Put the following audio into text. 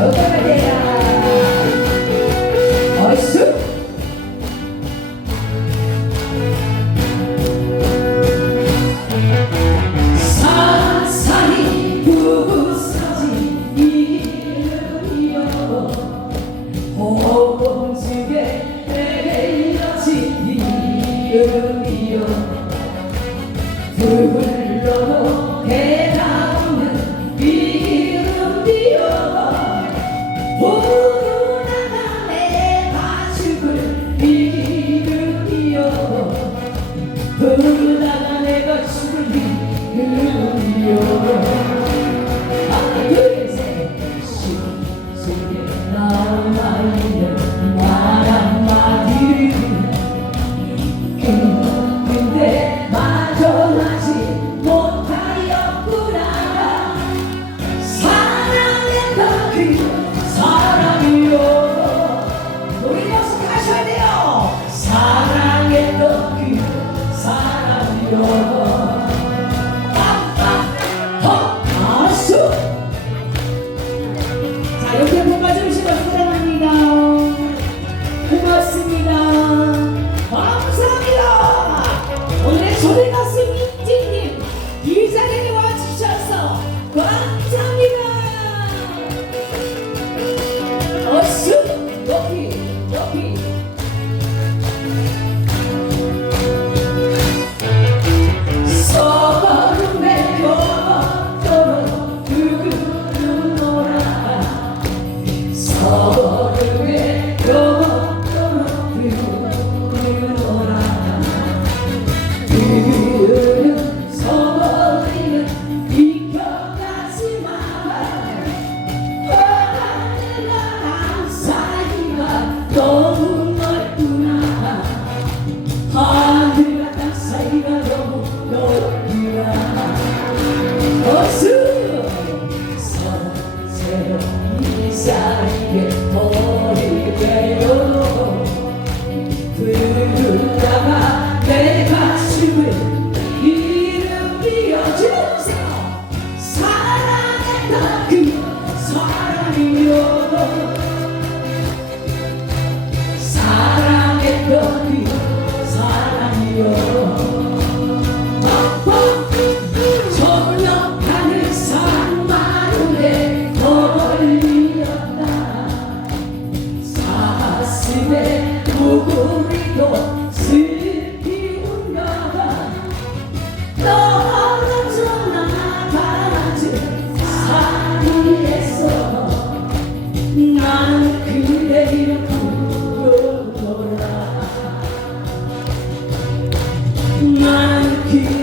Outra vez. 기름이여 불을 넘어 해나오는 기름이여 오르나 내 가죽을 기름이여 흐르다가 내 가죽을 기름이여 오늘 소리 가슴 인재님 비장에 와주셔서 감사합니다. 어수 높이 높이 서름에 걸어 두근두근 돌아 서 Awesome. my king.